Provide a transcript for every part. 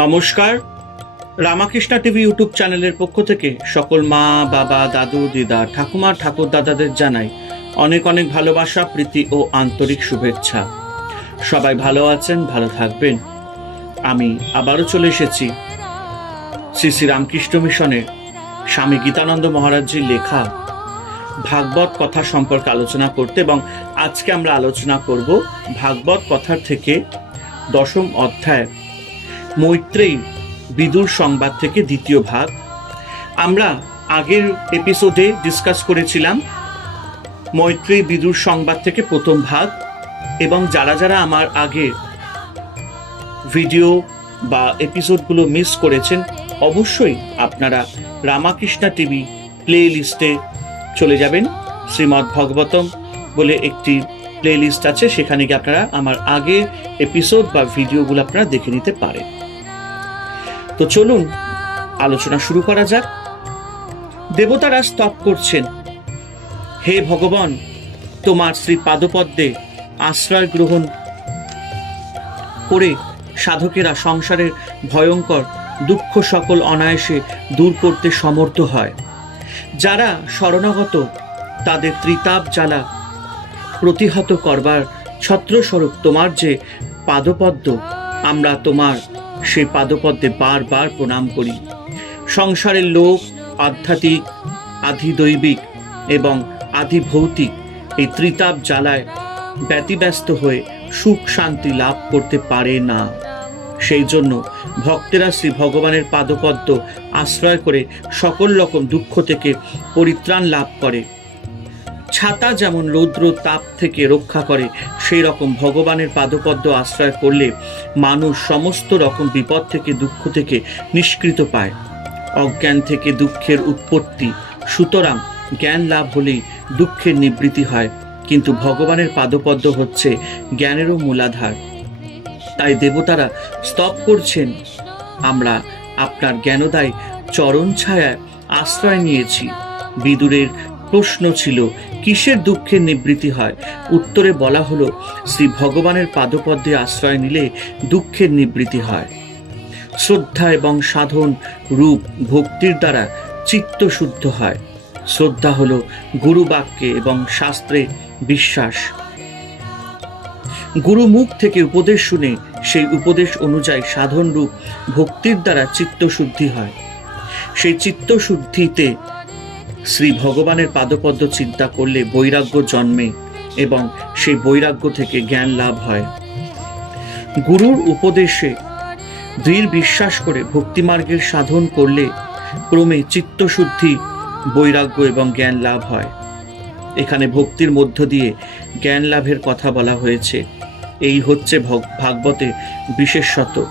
নমস্কার। Ramakrishna TV YouTube চ্যানেলের পক্ষ থেকে সকল মা, বাবা, দাদু, দিদা, ঠাকুমা, ঠাকুর দাদাদের জানাই অনেক অনেক ভালোবাসা, প্রীতি ও আন্তরিক শুভেচ্ছা। সবাই ভালো আছেন, ভালো থাকবেন। আমি আবারও চলে এসেছি শ্রী শ্রী রামকৃষ্ণ মিশনের স্বামী গীতানন্দ মহারাজজির লেখা ভাগবত কথা সম্পর্কে আলোচনা করতে এবং আজকে আমরা আলোচনা করব ভাগবত কথার থেকে দশম অধ্যায়। মৈত্রেয়ী, বিদুর সংবাদ থেকে দ্বিতীয় ভাগ। আমরা আগের এপিসোডে ডিসকাস করেছিলাম মৈত্রেয়ী, বিদুর সংবাদ থেকে প্রথম ভাগ এবং যারা যারা আমার আগে ভিডিও বা এপিসোডগুলো মিস করেছেন, অবশ্যই আপনারা রামাকৃষ্ণা টিভি প্লে লিস্টে চলে যাবেন, শ্রীমদ্ ভগবতম বলে একটি প্লে লিস্ট আছে, সেখানে গিয়ে আপনারা আমার আগের এপিসোড বা ভিডিওগুলো আপনারা দেখে নিতে পারেন। তো চলুন, আলোচনা শুরু করা যাক। দেবতারা স্তব করছেন। হে ভগবান, তোমার শ্রী পাদপদ্মে আশ্রয় গ্রহণ করে সাধকেরা সংসারের ভয়ঙ্কর দুঃখ সকল অনায়াসে দূর করতে সমর্থ হয়। যারা শরণাগত, তাদের ত্রিতাপ জ্বালা প্রতিহত করবার ছত্রস্বরূপ তোমার যে পাদপদ্ম, আমরা তোমার সেই পাদপদ্মে বারবার প্রণাম করি। সংসারের লোক, আধ্যাত্মিক, আধিদৈবিক এবং আধিভৌতিক এই ত্রিতাপ জ্বালায় ব্যতিব্যস্ত হয়ে সুখ শান্তি লাভ করতে পারে না। সেই জন্য ভক্তেরা শ্রী ভগবানের পাদপদ্ম আশ্রয় করে সকল রকম দুঃখ থেকে পরিত্রাণ লাভ করে। ছাতা যেমন রৌদ্র তাপ থেকে রক্ষা করে সেই রকম ভগবানের পাদপদ্ম আশ্রয় করলে মানুষ সমস্ত রকম বিপদ থেকে, দুঃখ থেকে নিষ্কৃত পায়। অজ্ঞান থেকে দুঃখের উৎপত্তি। সুতরাং জ্ঞান লাভ হলেই দুঃখের নিবৃত্তি হয়, কিন্তু ভগবানের পাদপদ্ম হচ্ছে জ্ঞানেরও মূলাধার। তাই দেবতারা স্তব করছেন, আমরা আপনার জ্ঞানদায় চরণ ছায়ায় আশ্রয় নিয়েছি। বিদুরের প্রশ্ন ছিল কিসের দুঃখের নিবৃত্তি হয়? উত্তরে বলা হলো, শ্রী ভগবানের পাদপদ্মে আশ্রয় নিলে দুঃখের নিবৃত্তি হয়। শ্রদ্ধা এবং সাধন রূপ ভক্তির দ্বারা চিত্ত শুদ্ধ হয়। শ্রদ্ধা হলো গুরু বাক্যে এবং শাস্ত্রে বিশ্বাস। গুরু মুখ থেকে উপদেশ শুনে সেই উপদেশ অনুযায়ী সাধন রূপ ভক্তির দ্বারা চিত্তশুদ্ধি হয়। সেই চিত্তশুদ্ধিতে শ্রী ভগবানের পাদপদ্ম চিন্তা করলে বৈরাগ্য জন্মে এবং সেই বৈরাগ্য থেকে জ্ঞান লাভ হয়। গুরুর উপদেশে দৃঢ় বিশ্বাস করে ভক্তিমার্গের সাধন করলে ক্রমে চিত্তশুদ্ধি, বৈরাগ্য এবং জ্ঞান লাভ হয়। এখানে ভক্তির মধ্য দিয়ে জ্ঞান লাভের কথা বলা হয়েছে। এই হচ্ছে ভগ- ভাগবতের বিশেষত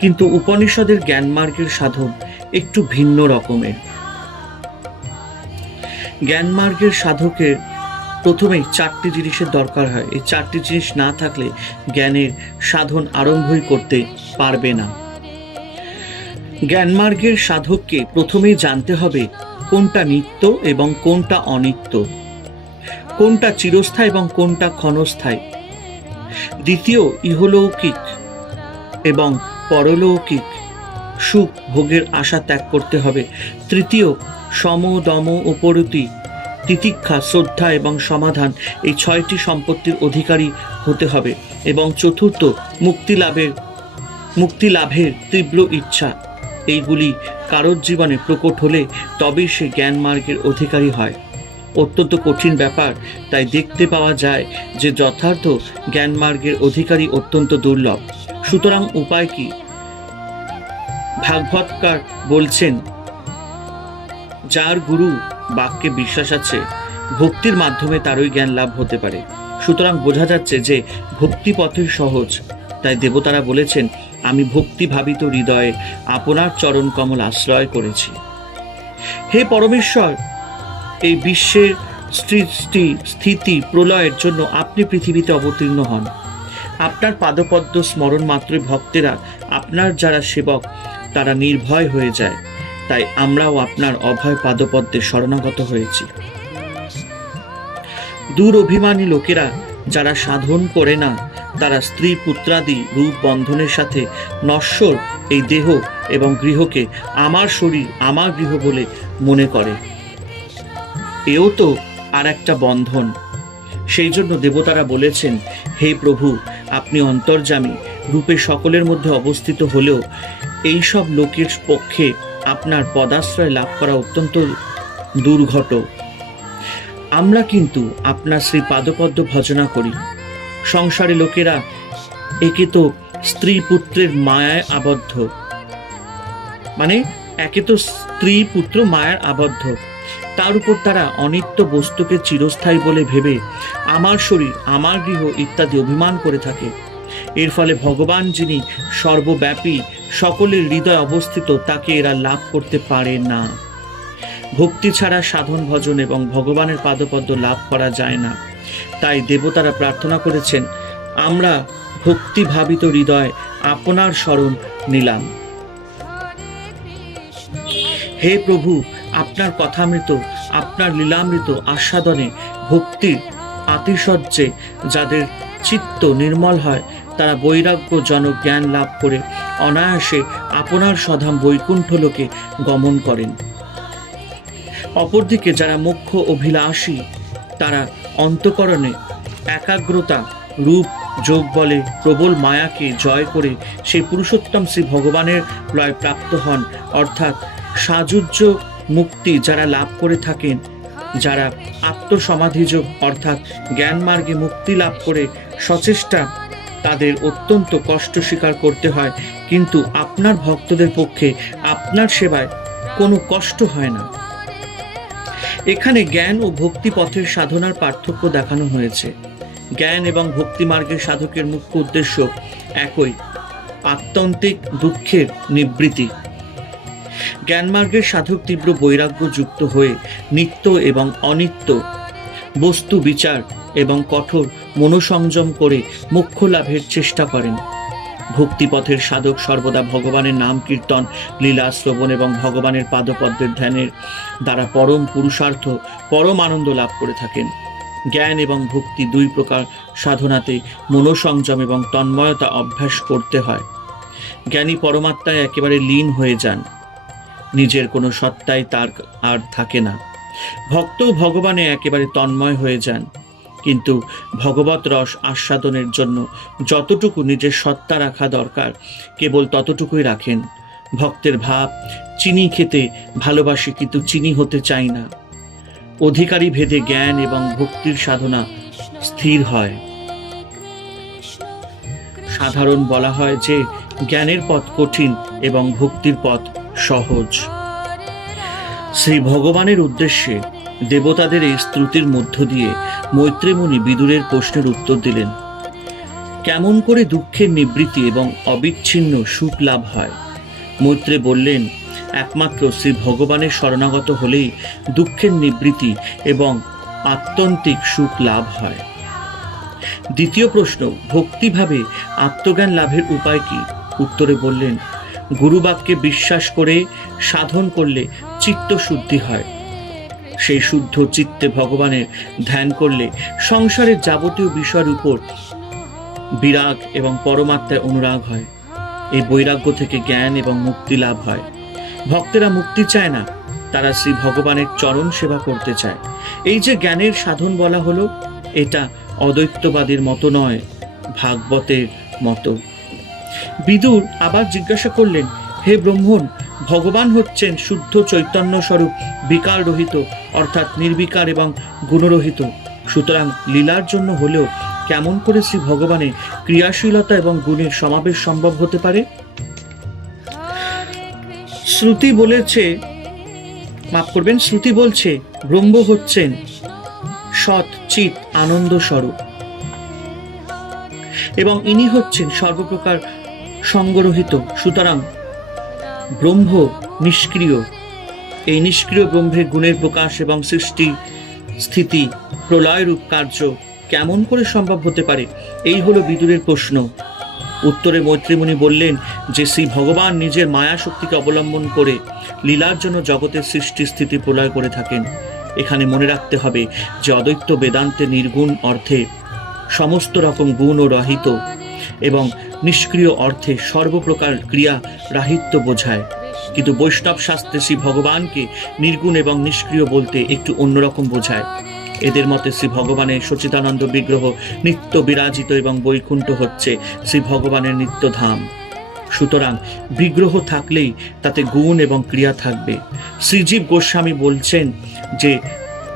কিন্তু উপনিষদের জ্ঞানমার্গের সাধন একটু ভিন্ন রকমের। জ্ঞানমার্গের সাধকের প্রথমেই চারটি জিনিসের দরকার হয়। এই চারটি জিনিস না থাকলে জ্ঞানের সাধন আরম্ভই করতে পারবে না। জ্ঞানমার্গের সাধককে প্রথমেই জানতে হবে কোনটা নিত্য এবং কোনটা অনিত্য, কোনটা চিরস্থায়ী এবং কোনটা ক্ষণস্থায়ী। দ্বিতীয়, ইহলৌকিক এবং পরলৌকিক সুখ ভোগের আশা ত্যাগ করতে হবে। তৃতীয় সম দম উপরতি, তিতিক্ষা, শ্রদ্ধা এবং সমাধান এই ছয়টি সম্পত্তির অধিকারী হতে হবে এবং চতুর্থ মুক্তি লাভের মুক্তি লাভের তীব্র ইচ্ছা। এইগুলি কারোর জীবনে প্রকট হলে তবেই সে জ্ঞান মার্গের অধিকারী হয়। অত্যন্ত কঠিন ব্যাপার, তাই দেখতে পাওয়া যায় যে যথার্থ জ্ঞান মার্গের অধিকারী অত্যন্ত দুর্লভ। সুতরাং উপায় কি? ভাগবতকার বলছেন যার গুরু বাক্যে বিশ্বাস আছে, ভক্তির মাধ্যমে তারই জ্ঞান লাভ হতে পারে। সুতরাং বোঝা যাচ্ছে যে ভক্তি পথই সহজ। তাই দেবতারা বলেছেন, আমি ভক্তি ভাবিত হৃদয়ে আপনার চরণ কমল আশ্রয় করেছি। হে পরমেশ্বর, এই বিশ্বের সৃষ্টি, স্থিতি, প্রলয়ের জন্য আপনি পৃথিবীতে অবতীর্ণ হন। আপনার পাদপদ্ম স্মরণ মাত্রই ভক্তেরা, আপনার যারা সেবক, তারা নির্ভয় হয়ে যায়। তাই আমরাও আপনার অভয় পাদপদ্মে শরণাগত হয়েছি। দূর অভিমানী লোকেরা যারা সাধন করে না, তারা স্ত্রী পুত্রাদি রূপ বন্ধনের সাথে নশ্বর এই দেহ এবং গৃহকে আমার শরীর, আমার গৃহ বলে মনে করে। এও তো আর একটা বন্ধন। সেই জন্য দেবতারা বলেছেন, হে প্রভু, আপনি অন্তর্যামী, রূপে সকলের মধ্যে অবস্থিত হলেও এই সব লোকের পক্ষে আপনার পদাশ্রয় লাভ করা অত্যন্ত দুর্ঘট আমরা কিন্তু আপনার শ্রী পাদপদ্ম ভজনা করি। সংসারে লোকেরা একে তো স্ত্রী পুত্রের মায়ায় আবদ্ধ। মানে একে তো স্ত্রী পুত্র মায়ার আবদ্ধ। তার উপর তারা অনিত্য বস্তুকে চিরস্থায়ী বলে ভেবে আমার শরীর, আমার গৃহ ইত্যাদি অভিমান করে থাকে। এর ফলে ভগবান যিনি সর্বব্যাপী, সকলের হৃদয় অবস্থিত, তাকে এরা লাভ করতে পারে না। ভক্তি ছাড়া সাধন ভজন এবং ভগবানের পাদপদ্ম লাভ করা যায় না। তাই দেবতারা প্রার্থনা করেছেন, আমরা ভক্তি ভাবিত হৃদয় আপনার স্মরণ নিলাম। হে প্রভু, আপনার কথামৃত, আপনার লীলামৃত আস্বাদনে ভক্তির আতিশয্যে যাদের চিত্ত নির্মল হয় তারা বৈরাগ্য জনক জ্ঞান লাভ করে অনায়াসে আপনার সধাম বৈকুণ্ঠ লোকে গমন করেন। অপরদিকে যারা মুখ্য অভিলাষী, তারা অন্তকরণে একাগ্রতা, রূপ, যোগ বলে প্রবল মায়াকে জয় করে সেই পুরুষোত্তম শ্রী ভগবানের লয় প্রাপ্ত হন। অর্থাৎ সাজুজ্য মুক্তি যারা লাভ করে থাকেন, যারা আত্মসমাধিযোগ অর্থাৎ জ্ঞান মার্গে মুক্তি লাভ করে সচেষ্টা তাদের অত্যন্ত কষ্ট স্বীকার করতে হয়। কিন্তু আপনার ভক্তদের পক্ষে আপনার সেবায় কোনো কষ্ট হয় না। এখানে জ্ঞান ও ভক্তি পথের সাধনার পার্থক্য দেখানো হয়েছে। জ্ঞান এবং ভক্তি মার্গের সাধকের মুখ্য উদ্দেশ্য একই আত্যন্তিক দুঃখের নিবৃত্তি। জ্ঞান মার্গের সাধক তীব্র বৈরাগ্য যুক্ত হয়ে নিত্য এবং অনিত্য বস্তু বিচার এবং কঠোর মনোসংযম করে মুখ্য লাভের চেষ্টা করেন। ভক্তিপথের সাধক সর্বদা ভগবানের নাম কীর্তন, লীলা শ্রবণ এবং ভগবানের পাদপদ্মের ধ্যানের দ্বারা পরম পুরুষার্থ, পরম আনন্দ লাভ করে থাকেন। জ্ঞান এবং ভক্তি দুই প্রকার সাধনাতে মনোসংযম এবং তন্ময়তা অভ্যাস করতে হয়। জ্ঞানী পরমাত্মায় একেবারে লীন হয়ে যান। নিজের কোনো সত্তাই তার আর থাকে না। ভক্তও ভগবানে একেবারে তন্ময় হয়ে যান। কিন্তু ভগবত রস আস্বাদনের জন্য যতটুকু নিজের সত্তা রাখা দরকার, কেবল ততটুকুই রাখেন। ভক্তের ভাব, চিনি খেতে ভালোবাসি কিন্তু চিনি হতে চাই না। অধিকারী ভেদে জ্ঞান এবং ভক্তির সাধনা স্থির হয়। সাধারণ বলা হয় যে, জ্ঞানের পথ কঠিন এবং ভক্তির পথ সহজ। শ্রী ভগবানের উদ্দেশ্যে দেবতাদের এই স্তুতির মধ্য দিয়ে মৈত্রেমুনি বিদুরের প্রশ্নের উত্তর দিলেন, কেমন করে দুঃখের নিবৃত্তি এবং অবিচ্ছিন্ন সুখ লাভ হয়? মৈত্রে বললেন, একমাত্র শ্রী ভগবানের শরণাগত হলেই দুঃখের নিবৃত্তি এবং আত্যন্তিক সুখ লাভ হয়। দ্বিতীয় প্রশ্ন, ভক্তিভাবে আত্মজ্ঞান লাভের উপায় কি? উত্তরে বললেন, গুরুবাক্যে বিশ্বাস করে সাধন করলে চিত্ত শুদ্ধি হয়। সেই শুদ্ধ চিত্তে ভগবানের ধ্যান করলে সংসারের যাবতীয় বিষয়ের উপর বিরাগ এবং পরমাত্মায় অনুরাগ হয়। এই বৈরাগ্য থেকে জ্ঞান এবং মুক্তি লাভ হয়। ভক্তেরা মুক্তি চায় না, তারা শ্রী ভগবানের চরণ সেবা করতে চায়। এই যে জ্ঞানের সাধন বলা হলো, এটা অদ্বৈতবাদীর মতো নয়, ভাগবতের মতো। বিদুর আবার জিজ্ঞাসা করলেন, হে ব্রহ্মণ ভগবান হচ্ছেন শুদ্ধ চৈতন্য স্বরূপ বিকার রহিত অর্থাৎ নির্বিকার এবং গুণরহিত। সুতরাং লীলার জন্য হলেও কেমন করে শ্রী ভগবানের ক্রিয়াশীলতা এবং গুণের সমাবেশ সম্ভব হতে পারে? শ্রুতি বলেছে, মাফ করবেন, শ্রুতি বলছে, ব্রহ্ম হচ্ছেন সৎ চিত আনন্দ স্বরূপ এবং ইনি হচ্ছেন সর্বপ্রকার সঙ্গরহিত। সুতরাং ব্রহ্ম নিষ্ক্রিয়। এই নিষ্ক্রিয় ব্রহ্মের গুণের প্রকাশ এবং সৃষ্টি, স্থিতি, প্রলয়রূপ কার্য কেমন করে সম্ভব হতে পারে? এই হলো বিদুরের প্রশ্ন। উত্তরে মৈত্রীমুনি বললেন যে, শ্রী ভগবান নিজের মায়া শক্তিকে অবলম্বন করে লীলার জন্য জগতের সৃষ্টি, স্থিতি, প্রলয় করে থাকেন। এখানে মনে রাখতে হবে যে, অদ্বৈত বেদান্তে নির্গুণ অর্থে সমস্ত রকম গুণ ও রহিত এবং নিষ্ক্রিয় অর্থে সর্বপ্রকার ক্রিয়া রাহিত্য বোঝায়। কিন্তু বৈষ্ণব শাস্ত্রে শ্রী ভগবানকে নির্গুণ এবং নিষ্ক্রিয় বলতে একটু অন্যরকম বোঝায়। এদের মতে শ্রী ভগবানের সচিতানন্দ বিগ্রহ নিত্য বিরাজিত এবং বৈকুণ্ঠ হচ্ছে শ্রী ভগবানের নিত্যধাম। সুতরাং বিগ্রহ থাকলেই তাতে গুণ এবং ক্রিয়া থাকবে। শ্রীজীব গোস্বামী বলছেন যে,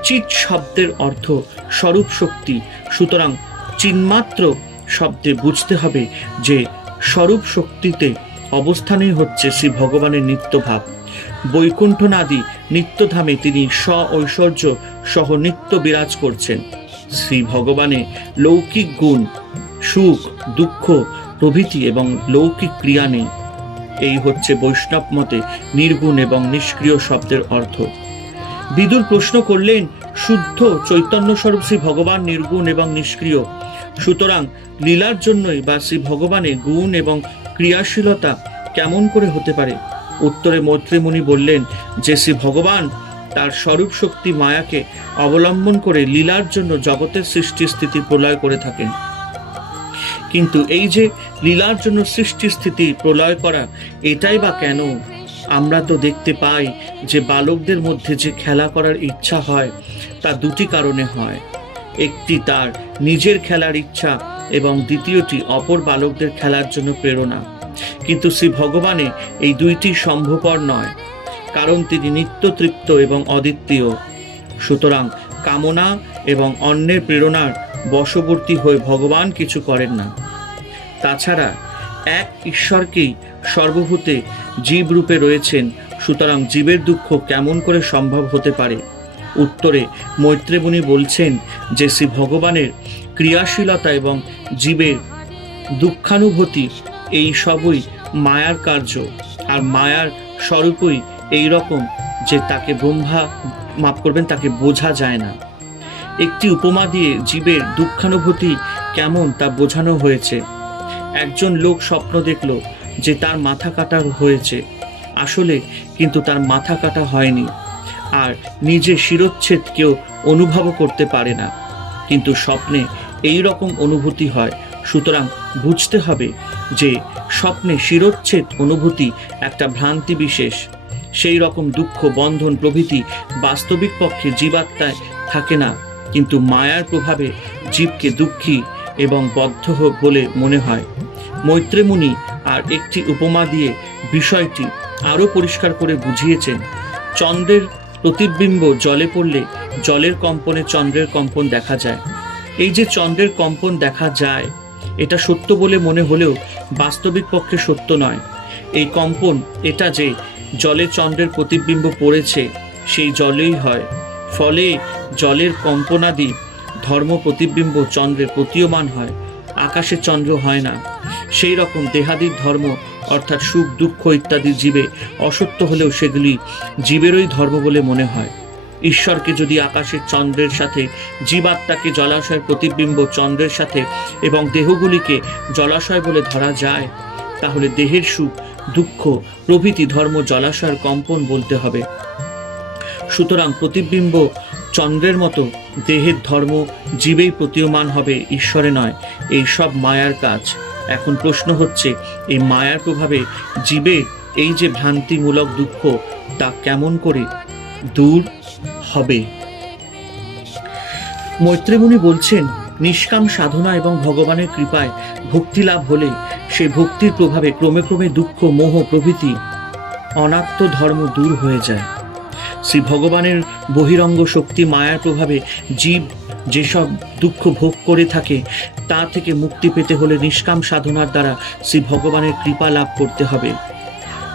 চিৎ শব্দের অর্থ স্বরূপ শক্তি। সুতরাং চিন্মাত্র শব্দে বুঝতে হবে যে স্বরূপ শক্তিতে অবস্থানই হচ্ছে শ্রী ভগবানের নিত্যভাব। বৈকুণ্ঠনাদি নিত্যধামে তিনি স্ব ঐশ্বর্য সহ নিত্য বিরাজ করছেন। শ্রী ভগবানে লৌকিক গুণ, সুখ, দুঃখ, প্রভৃতি এবং লৌকিক ক্রিয়া নেই। এই হচ্ছে বৈষ্ণব মতে নির্গুণ এবং নিষ্ক্রিয় শব্দের অর্থ। বিদুর প্রশ্ন করলেন, শুদ্ধ চৈতন্য স্বরূপ শ্রী ভগবান নির্গুণ এবং নিষ্ক্রিয় সুতরাং লীলার জন্যই বা শ্রী ভগবানে গুণ এবং ক্রিয়াশীলতা কেমন করে হতে পারে? উত্তরে মৈত্রীমুনি বললেন যে, শ্রী ভগবান তার স্বরূপ শক্তি মায়াকে অবলম্বন করে লীলার জন্য জগতের সৃষ্টি স্থিতি প্রলয় করে থাকেন। কিন্তু এই যে লীলার জন্য সৃষ্টি স্থিতি প্রলয় করা, এটাই বা কেন? আমরা তো দেখতে পাই যে, বালকদের মধ্যে যে খেলা করার ইচ্ছা হয়, তা দুটি কারণে হয়। একটি তার নিজের খেলার ইচ্ছা এবং দ্বিতীয়টি অপর বালকদের খেলার জন্য প্রেরণা। কিন্তু শ্রী ভগবানে এই দুইটি সম্ভবপর নয়, কারণ তিনি নিত্য তৃপ্ত এবং অদ্বিতীয়। সুতরাং কামনা এবং অন্যের প্রেরণার বশবর্তী হয়ে ভগবান কিছু করেন না। তাছাড়া এক ঈশ্বরকেই সর্বভূতে জীবরূপে রয়েছেন, সুতরাং জীবের দুঃখ কেমন করে সম্ভব হতে পারে? উত্তরে মৈত্রেমুনি বলছেন যে শ্রী ভগবানের ক্রিয়াশীলতা এবং জীবের দুঃখানুভূতি এই সবই মায়ার কার্য। আর মায়ার স্বরূপই এই রকম যে তাকে ব্রহ্মা মাফ করবেন, তাকে বোঝা যায় না। একটি উপমা দিয়ে জীবের দুঃখানুভূতি কেমন তা বোঝানো হয়েছে। একজন লোক স্বপ্ন দেখল যে তার মাথা কাটা হয়েছে। আসলে কিন্তু তার মাথা কাটা হয়নি। আর নিজে শিরোচ্ছেদ কেউ অনুভবও করতে পারে না। কিন্তু স্বপ্নে এই রকম অনুভূতি হয়। সুতরাং বুঝতে হবে যে স্বপ্নে শিরোচ্ছেদ অনুভূতি একটা ভ্রান্তি বিশেষ। সেই রকম দুঃখ, বন্ধন প্রভৃতি বাস্তবিক পক্ষে জীবাত্মায় থাকে না, কিন্তু মায়ার প্রভাবে জীবকে দুঃখী এবং বদ্ধ হোক বলে মনে হয়। মৈত্রেমুনি আর একটি উপমা দিয়ে বিষয়টি আরও পরিষ্কার করে বুঝিয়েছেন। চন্দ্রের প্রতিবিম্ব জলে পড়লে জলের কম্পনে চন্দ্রের কম্পন দেখা যায়। এই যে চন্দ্রের কম্পন দেখা যায়, এটা সত্য বলে মনে হলেও বাস্তবিক পক্ষে সত্য নয়। এই কম্পন, এটা যে জলে চন্দ্রের প্রতিবিম্ব পড়েছে, সেই জলেই হয়। ফলে জলের কম্পনাদি ধর্ম প্রতিবিম্ব চন্দ্রের প্রতীয়মান হয়, আকাশে চন্দ্র হয় না। সেই রকম দেহাদির ধর্ম অর্থাৎ সুখ, দুঃখ ইত্যাদি জীবে অসত্য হলেও সেগুলি জীবেরই ধর্ম বলে মনে হয়। ঈশ্বরকে যদি আকাশের চন্দ্রের সাথে, জীবাত্মাকে জলাশয়ের প্রতিবিম্ব চন্দ্রের সাথে এবং দেহগুলিকে জলাশয় বলে ধরা যায়, তাহলে দেহের সুখ, দুঃখ, প্রভৃতি ধর্ম জলাশয়ের কম্পন বলতে হবে। সুতরাং প্রতিবিম্ব চন্দ্রের মতো দেহের ধর্ম জীবেই প্রতীয়মান হবে, ঈশ্বরে নয়, এই সব মায়ার কাজ। এখন প্রশ্ন হচ্ছে, এই মায়ার প্রভাবে জীবের এই যে ভ্রান্তিমূলক দুঃখ, তা কেমন করে দূর হবে? মৈত্রেমুনি বলছেন, নিষ্কাম সাধনা এবং ভগবানের কৃপায় ভক্তি লাভ হলে সেই ভক্তির প্রভাবে ক্রমে ক্রমে দুঃখ, মোহ, প্রভৃতি, অনাত্ম ধর্ম দূর হয়ে যায়। শ্রী ভগবানের বহিরঙ্গ শক্তি মায়ার প্রভাবে জীব যেসব দুঃখ ভোগ করে থাকে, তা থেকে মুক্তি পেতে হলে নিষ্কাম সাধনার দ্বারা শ্রী ভগবানের কৃপা লাভ করতে হবে।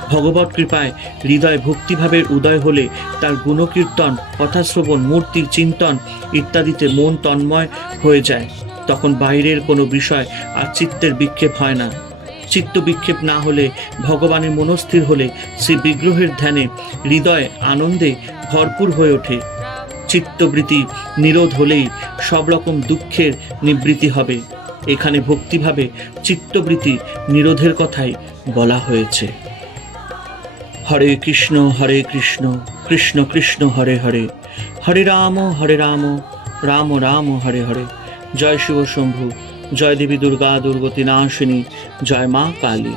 ভগবত কৃপায় হৃদয় ভক্তিভাবের উদয় হলে তার গুণকীর্তন, কথাশ্রবণ মূর্তির চিন্তন ইত্যাদিতে মন তন্ময় হয়ে যায়। তখন বাইরের কোনো বিষয় আর চিত্তের বিক্ষেপ হয় না। চিত্ত বিক্ষেপ না হলে ভগবানের মনস্থির হলে শ্রী বিগ্রহের ধ্যানে হৃদয় আনন্দে ভরপুর হয়ে ওঠে। চিত্তবৃত্তি নিরোধ হলেই সব রকম দুঃখের নিবৃত্তি হবে। এখানে ভক্তিভাবে চিত্তবৃত্তি নিরোধের কথাই বলা হয়েছে। হরে কৃষ্ণ হরে কৃষ্ণ কৃষ্ণ কৃষ্ণ, হরে হরে। হরে রাম হরে রাম রাম রাম, হরে হরে। জয় শিব শম্ভু, জয় দেবী দুর্গা দুর্গতি নাশিনী জয় মা কালী।